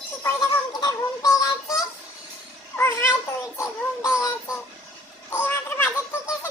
কি করে দেখো অঙ্কিতার ঘুম পেয়ে গেছে, ও হাই তুলছে, ঘুম পেয়ে গেছে। এইমাত্র বাজার থেকে এসে